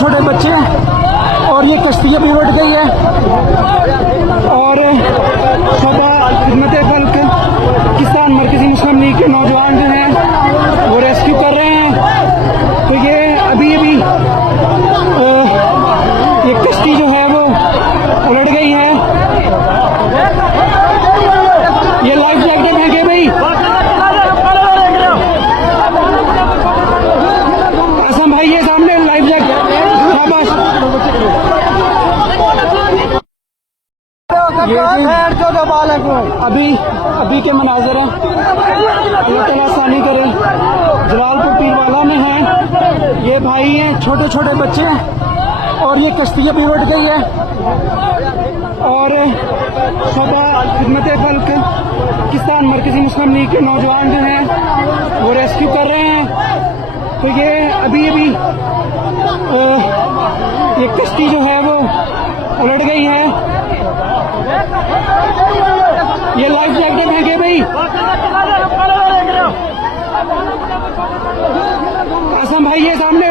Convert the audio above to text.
छोटे बच्चे और ये कश्ती अभी उलट गई है और शोभा खिदमत खल्क किसान मरकजी मुस्लिम लीग के नौजवान जो हैं वो रेस्क्यू कर रहे हैं। तो ये अभी ये कश्ती जो है वो उलट गई है। ये लाइफ जैकेट है कि भाई आसम भाई ये सामने लाइफ जैकेट शाबाश। अभी के मनाजर हैं, अल्लाह ताला आसानी करे। जलालपुर पीरवाला में हैं, ये भाई हैं, छोटे छोटे बच्चे हैं और ये कश्ती अभी उलट गई है और शोभा खिदमत खल्क किसान मरकजी मुस्लिम लीग के नौजवान जो हैं वो रेस्क्यू कर रहे हैं। तो ये अभी ये कश्ती जो है वो उलट गई है। ये लाइफ जैकेट है कि भाई आसम भाई ये सामने